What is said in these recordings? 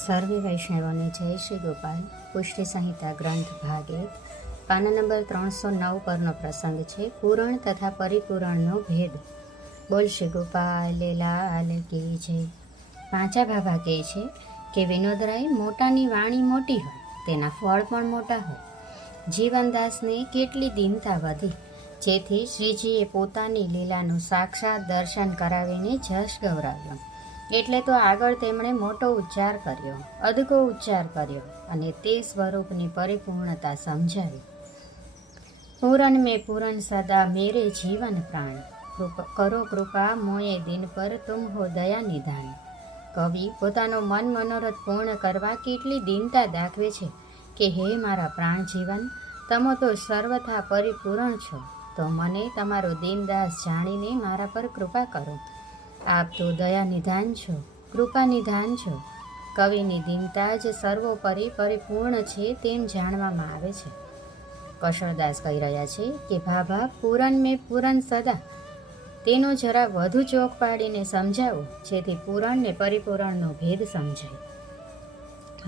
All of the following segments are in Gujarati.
સર્વે વૈષ્ણવોને જય શ્રી ગોપાલ, પુષ્ટિ સંહિતા ગ્રંથ ભાગ. એક પાના નંબર ત્રણસો નવ પરનો પ્રસંગ છે, પૂરણ તથા પરિપૂરણનો ભેદ. બોલ શ્રી ગોપાલ, લાલ કી છે પાંચા ભાભા કહે છે કે વિનોદરાય મોટાની વાણી મોટી હોય, તેના ફળ પણ મોટા હોય. જીવનદાસને કેટલી દીનતા વધી, જેથી શ્રીજીએ પોતાની લીલાનું સાક્ષાત દર્શન કરાવીને જશ ગૌરાવ્યો. એટલે તો આગળ તેમણે મોટો ઉચ્ચાર કર્યો, અદગો ઉચ્ચાર કર્યો અને તે સ્વરૂપની પરિપૂર્ણતા સમજાવી. પૂરન મેં પૂરન સદા મેરે જીવન પ્રાણ. કરો કૃપા મોએ દિન પર તુમ હો દયા નિધાન. કવિ, પોતાનો મન મનોરથ પૂર્ણ કરવા કેટલી દીનતા દાખવે છે કે હે મારા પ્રાણ જીવન, તમે તો સર્વથા પરિપૂર્ણ છો. તો મને તમારો દીનદાસ જાણીને મારા પર કૃપા કરો. આપ તો દયા નિધાન છો, કૃપા નિધાન છો. કવિની દીનતા જે સર્વોપરી પરિપૂર્ણ છે તેમ જાણવામાં આવે છે. કશળદાસ કહી રહ્યા છે કે ભાભા પૂરન મેં પૂરન સદા. તેનો જરા વધુ ચોક પાડીને સમજાવો, જેથી પૂરણ ને પરિપૂરણનો ભેદ સમજાય.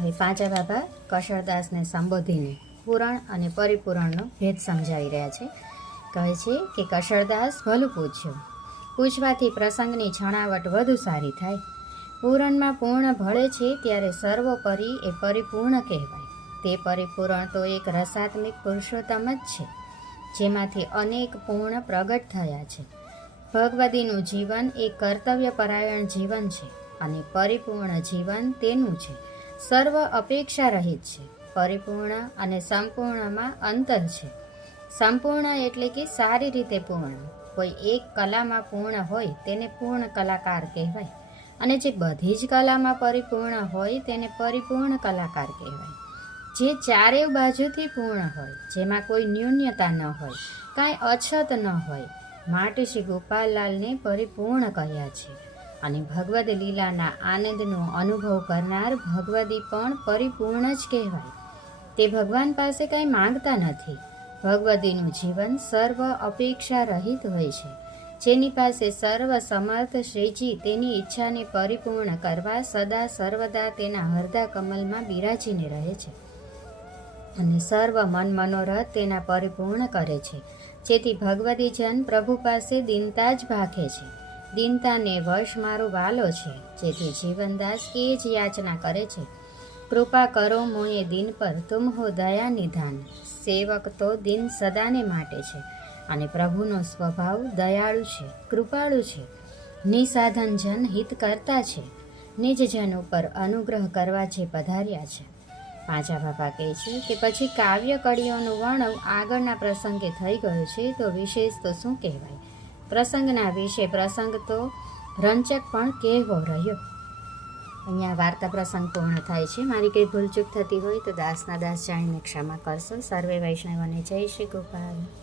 હવે પાંચા બાબા કશળદાસને સંબોધીને પૂરણ અને પરિપૂરણનો ભેદ સમજાવી રહ્યા છે. કહે છે કે, કશળદાસ, ભલું પૂછ્યું. પૂછવાથી પ્રસંગની છણાવટ વધુ સારી થાય. પૂરણમાં પૂર્ણ ભળે છે ત્યારે સર્વોપરી એ પરિપૂર્ણ કહેવાય. તે પરિપૂર્ણ તો એક રસાત્મિક પુરુષોત્તમ જ છે, જેમાંથી અનેક પૂર્ણ પ્રગટ થયા છે. ભગવદીનું જીવન એ કર્તવ્યપરાયણ જીવન છે અને પરિપૂર્ણ જીવન તેનું છે. સર્વ અપેક્ષા રહિત છે, પરિપૂર્ણ અને સંપૂર્ણમાં અંતર છે. સંપૂર્ણ એટલે કે સારી રીતે પૂર્ણ. કોઈ એક કલામાં પૂર્ણ હોય તેને પૂર્ણ કલાકાર કહેવાય. અને જે બધી જ કલામાં પરિપૂર્ણ હોય તેને પરિપૂર્ણ કલાકાર કહેવાય. જે ચારેય બાજુથી પૂર્ણ હોય, જેમાં કોઈ ન્યૂન્યતા ન હોય, કાંઈ અછત ન હોય, માટે શ્રી ગોપાલલાલને પરિપૂર્ણ કહ્યા છે. અને ભગવદ લીલાના આનંદનો અનુભવ કરનાર ભગવદી પણ પરિપૂર્ણ જ કહેવાય. તે ભગવાન પાસે કાંઈ માંગતા નથી. ભગવદીનું જીવન સર્વ અપેક્ષા રહિત હોય છે. જેની પાસે સર્વ સમર્થ શ્રીજી તેની ઈચ્છાને પરિપૂર્ણ કરવા સદા સર્વદા તેના હરદા કમલમાં બિરાજીને રહે છે અને સર્વ મન મનોરથ તેના પરિપૂર્ણ કરે છે. જેથી ભગવતી જન પ્રભુ પાસે દિનતા જ ભાખે છે. દિનતાને વશ મારો વાલો છે. જેથી જીવનદાસ એ જ યાચના કરે છે. કૃપા કરો મોએ દિન પર તુમ હો દયા નિધાન. સેવક તો દિન સદાને માટે છે અને પ્રભુનો સ્વભાવ દયાળુ છે, કૃપાળુ છે. નિસાધન જન હિત કરતા છે, નિજ જન ઉપર અનુગ્રહ કરવા જે પધાર્યા છે. પાંચા બાપા કહે છે કે પછી કાવ્ય કડીઓનું વર્ણવ આગળના પ્રસંગે થઈ ગયું છે તો વિશેષ તો શું કહેવાય? પ્રસંગના વિશે પ્રસંગ તો રંચક પણ કહેવો રહ્યો. અહીંયા વાર્તા પ્રસંગ પૂર્ણ થાય છે. મારી કંઈ ભૂલચૂક થતી હોય તો દાસના દાસ જાણીને ક્ષમા કરશો. સર્વે વૈષ્ણવને જય શ્રી ગોપાલ.